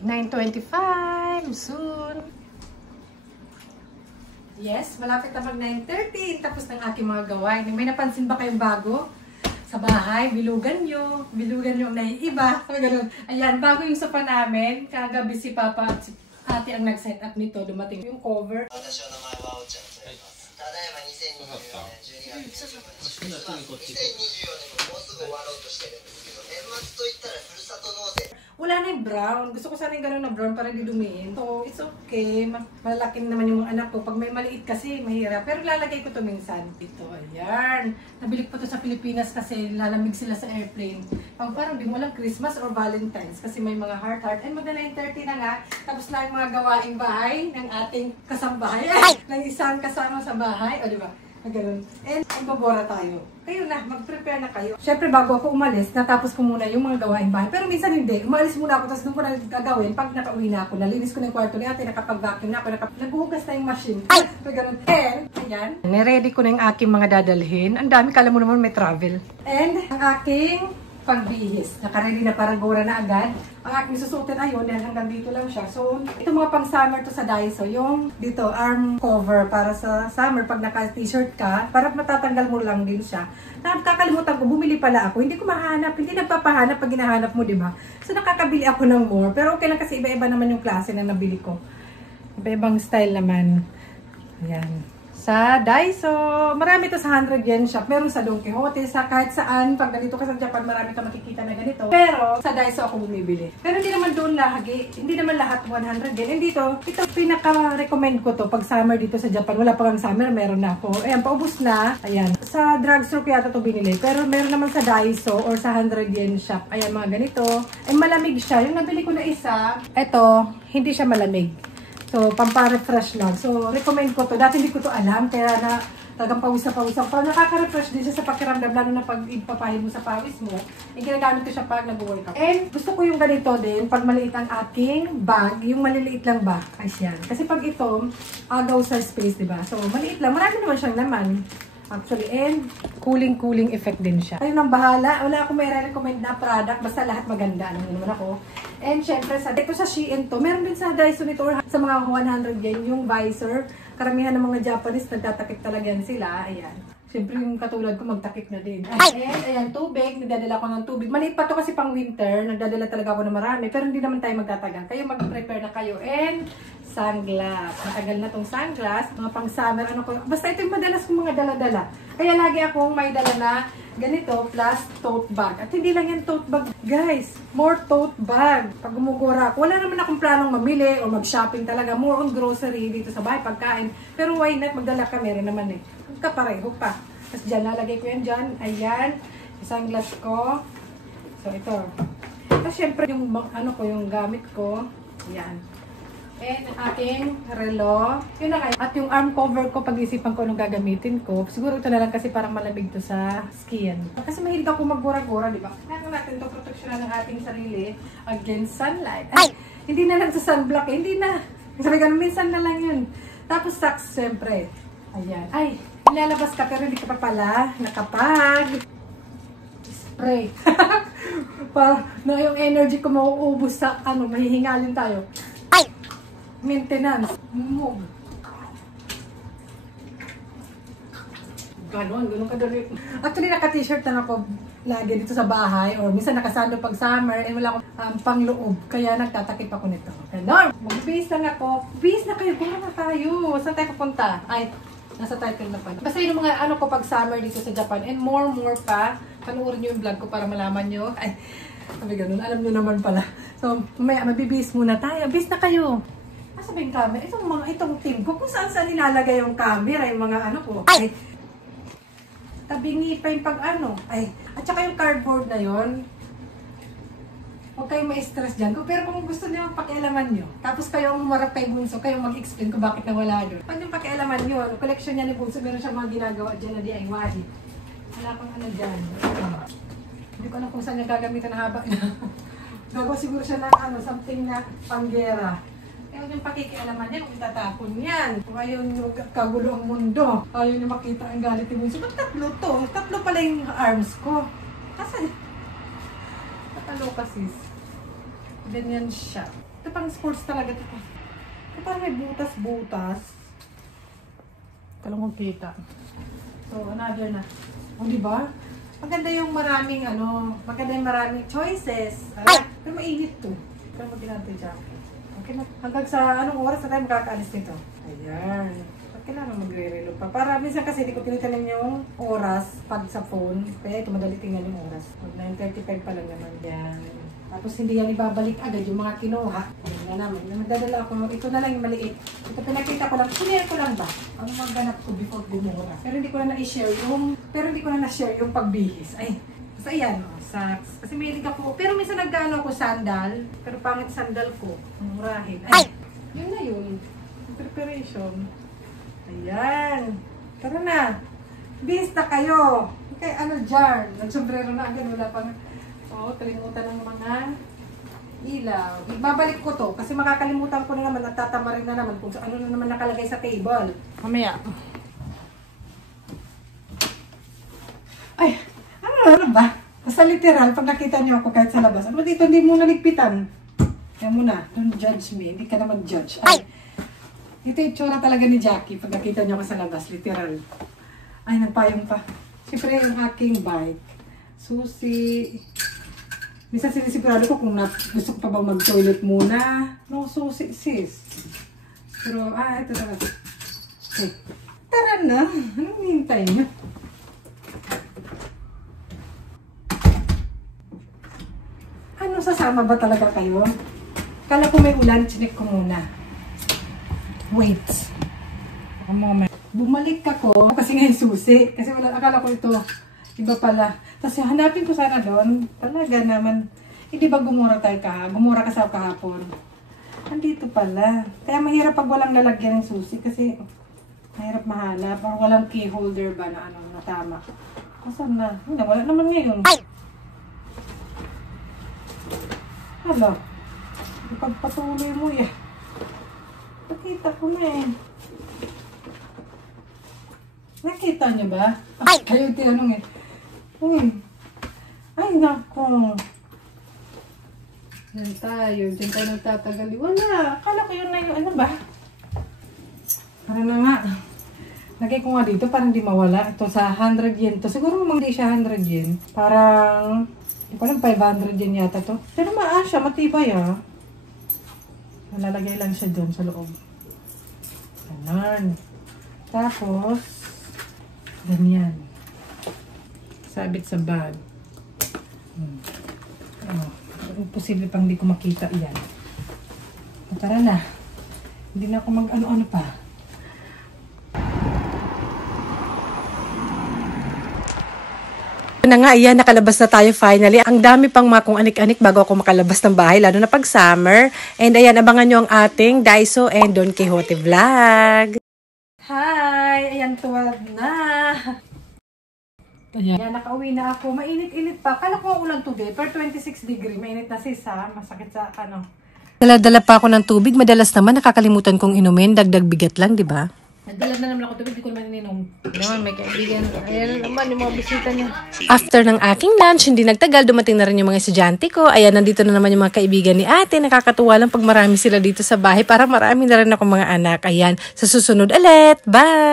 9:25 soon. Yes, malapit na mag 9:30. Tapos ng aking mga gawain. May napansin ba kayong bago? Sa bahay, bilugan nyo ang naiiba. Ayan, bago yung sofa namin. Kagabi si Papa at si Ate ang nag-set up nito. Dumating yung cover. Wala na yung brown. Gusto ko sana yung gano'n na brown para di dumiin. So, it's okay. Malaki naman yung mga anak ko. Pag may maliit kasi, mahirap. Pero lalagay ko to minsan. Ito, ayan. Nabili ko to sa Pilipinas kasi lalamig sila sa airplane. Parang di mo lang Christmas or Valentine's kasi may mga heart-heart. And magna 9:30 na nga. Tapos na yung mga gawaing bahay ng ating kasambahay. Ng isang kasama sa bahay. O, di ba? Ganun. And magbabora tayo. Kayo na, mag-prepare na kayo. Siyempre, bago ako umalis, natapos ko muna yung mga gawain bahay. Pero minsan hindi. Umalis muna ako, tapos doon ko na gagawin. Pag nakauwi na ako, nalinis ko na yung kwarto ni ate, nakapag-vacuum na ako, naghuhugas na yung machine. Ganun. And, ayan. Niready ko na yung aking mga dadalhin. Ang dami, kala mo naman may travel. And, ang aking pagbihis. Nakaready na parang gora na agad. Ang aking susutin ayun, hanggang dito lang siya. So, ito mga pang summer to sa Daiso. Yung dito, arm cover para sa summer. Pag naka-t-shirt ka, para matatanggal mo lang din siya. Nakakalimutan ko, bumili pala ako. Hindi ko mahanap. Hindi nagpapahanap pag hinahanap mo, diba? So, nakakabili ako ng more. Pero okay lang kasi iba-iba naman yung klase na nabili ko. Iba-ibang style naman. Ayan. Sa Daiso. Marami to sa 100 yen shop. Meron sa Don Quijote, sa kahit saan. Pag nandito ka sa Japan, marami ka makikita na ganito. Pero sa Daiso ako bumibili. Pero hindi naman doon lagi. Hindi naman lahat 100 yen. And dito, ito pinaka-recommend ko to. Pag summer dito sa Japan, wala pa kang summer, meron na ako. Ayan, paubos na. Ayan. Sa drugstore ko yata to binili. Pero meron naman sa Daiso or sa 100 yen shop. Ayan, mga ganito. Ay, malamig siya. Yung nabili ko na isa, eto, hindi siya malamig. So, pampara-refresh lang. So, recommend ko to. Dati hindi ko to alam, kaya na talagang pawis na pawis. Pero nakaka-refresh din siya sa pakiramdam, lalo na pag ipapahin mo sa pawis mo. Ginagamit ko siya pag nag-workout. And gusto ko yung ganito din, pag maliit ang aking bag, yung maliliit lang bag. Ay, yan. Kasi pag ito, agaw sa space, diba? So, maliit lang. Marami naman siyang laman. Actually, and cooling effect din siya. Kayo nang bahala. Wala akong may recommend na product. Basta lahat maganda. Alam niyo naman ako. And syempre, ito sa Shein to. Meron din sa Daiso nito or sa mga 100 yen yung visor. Karamihan ng mga Japanese, nagtatakip talaga yan sila. Ayan. Siyempre, yung katulad ko, magtakip na din. And, ayan, tubig. Nagdadala ko ng tubig. Maliit pa to kasi pang winter. Nagdadala talaga ako ng marami. Pero hindi naman tayo magtatagal. Kayo mag-prepare na kayo. And, sunglass. Matagal na tong sunglass. Mga pang summer. Ano ko. Basta ito yung madalas kong mga dala-dala. Kaya lagi akong may dala na ganito plus tote bag. At hindi lang yan tote bag. Guys, more tote bag. Pag gumugura ako, wala naman akong planong mamili o mag-shopping talaga. More on grocery dito sa bahay, pagkain. Pero why not? Magdala ka. Meron naman eh. Kapareho pa. Tapos dyan, lalagay ko yan dyan. Ayan. Isang glass ko. So, ito. Tapos syempre, yung ano ko, yung gamit ko. Ayan. And aking relo. Yun na kayo. At yung arm cover ko, pag-isipan ko anong gagamitin ko. Siguro ito na lang kasi parang malamig to sa skin. Kasi mahilig ako maggura-gura, di ba? Kailangan natin ito proteksyonan ng ating sarili against sunlight. Ay, hindi na lang sa sunblock. Hindi na. Sabi ka, minsan na lang yun. Tapos socks, syempre. Ayan. Ay, ilalabas ka pero hindi ka pa pala nakapag-spray. Para na yung energy ko mauubos sa ano, mahihingalin tayo. Ay! Maintenance. Move. Ganon kadali. Actually, naka-t-shirt na ako lagi dito sa bahay or minsan nakasando pag summer eh wala akong pangloob. Kaya nagtatakip ako nito. Ganon. Mag-base lang ako. Base na kayo. Gura na tayo. Saan tayo pupunta? Ay, nasa title na pala. Basta yung mga ano ko pag summer dito sa Japan and more pa. Panuorin nyo yung vlog ko para malaman nyo. Ay, sabi ganun. Alam nyo naman pala. So, mamaya mabibis muna tayo. Bis na kayo. Nasa ba yung camera? Itong team ko. Kung saan nilalagay yung camera, yung mga ano ko. Ay, tabingi pa yung pag ano. Ay, at saka yung cardboard na yon. Huwag kayong ma-stress dyan. Pero kung gusto niyo pakialaman nyo, tapos kayo ang umarap kay Bunso, kayo mag-explain kung bakit nawala doon. Pag yung pakialaman nyo, collection niya ni Bunso, meron siyang mga ginagawa dyan na DIY. Wala pang ano dyan. Hindi ko alam kung saan niya gagamitan ng haba niya. Gagawa siguro siya ng ano, something na panggera. Kaya yung pakikialaman niya, kung itatapon yan. Kung ayaw nyo kagulo ang mundo, ayaw nyo makita ang galit ni Bunso. Ba't tatlo to? Tatlo pala yung arms ko. Kasan? Nakaloka sis. Ganyan siya. Ito pang sports talaga ito. Ito parang may butas-butas. Talang kong kita. So, another na. O, diba? Maganda yung maraming, maganda yung maraming choices. Pero mainit to. Pero mag-inantay jacket. Okay na. Hanggang sa anong oras na tayo makakaalis nito? Ayan. Kailangan magre-relo pa. Para minsan kasi di ko tinitanan yung oras pag sa phone. Kaya ito madali tingnan yung oras. 9:35 pa lang naman. Yan. Tapos hindi yan ibabalik agad yung mga kinuha. Yan na naman. Magdadala ako. Ito na lang yung maliit. Ito pinakita ko lang. Sinare ko lang ba? Ano magganap ko before gumura. Pero hindi ko na na-share yung pagbihis. Ay. Basta yan. Socks. Kasi may ako. Pero minsan nagkano ako sandal. Pero pangit sandal ko. Murahin. Ay. Yun na yun. Preparation. Ayan. Tara na. Bihis na kayo. Okay, dyan? Nagsombrero na agad. Wala pa. So, kalimutan ng mga ilaw. Ibabalik ko to. Kasi makakalimutan ko na naman at tatamarin na naman kung ano na naman nakalagay sa table. Mamaya. Ay, ano ba? Basta literal, pag nakita niyo ako kahit sa labas. Ano dito, hindi mo naligpitan. Yan muna. Don't judge me. Hindi ka na mag-judge. Ay. Ito yung tsura talaga ni Jackie pag nakita niyo ako sa labas, literal. Ay, nagpayong pa. Siyempre, yung aking bike. Susi. Minsan sinisigurado ko kung gusto ko pa ba mag-toilet muna. No, susi, sis. Pero, ito na. Okay. Tara na. Anong hintay niyo? Sasama ba talaga kayo? Kala ko may ulan, chinik ko muna. Wait. A moment. Bumalik ako kasi ngayon susi. Kasi akala ko ito, iba pala. Tapos hanapin ko sana doon. Talaga naman. Hindi ba gumura tayo gumura ka sa kahapon? Andito pala. Kaya mahirap pag walang lalagyan ng susi. Kasi mahirap mahanap. Or walang key holder ba na na tama. Asan na? Wala naman ngayon. Hala. Ipagpatuloy mo yan. Nakita ko na eh. Nakita niyo ba? Kayo tinanong eh. Uy. Ay, nako. Diyan tayo nagtatagal. Wala. Akala ko yun na yun. Ano ba? Para na nga. Lagay ko nga dito parang di mawala. Ito sa 100 yen to. Siguro hindi siya 100 yen. Parang, hindi ko alam, 500 yen yata to. Pero siya, matibay ah. Nalalagay lang siya doon sa loob. Ganun. Tapos, ganyan. Sabit sa bag. Posible pang di ko makita yan. Tara na. Hindi na ako mag-ano-ano pa. Na nga, ayan, nakalabas na tayo finally. Ang dami pang mga kung anik-anik bago ako makalabas ng bahay, lalo na pag summer. And ayan, abangan nyo ang ating Daiso and Don Quixote vlog. Hi! Ayan, 12 na. Ayan, nakauwi na ako. Mainit-init pa. Kala ko ulan today, per 26 degree. Mainit na sis ha. Masakit sa Dala-dala pa ako ng tubig. Madalas naman nakakalimutan kong inumin. Dagdag bigat lang, di ba? Nagdala na naman ako tubig, di ko naman ininom. Naman, may kaibigan. Ayan naman, yung mga bisita niya. After ng aking lunch, hindi nagtagal, dumating na rin yung mga estudyante ko. Ayan, nandito na naman yung mga kaibigan ni ate. Nakakatuwa lang pag marami sila dito sa bahay para marami na rin ako mga anak. Ayan, sa susunod ulit. Bye!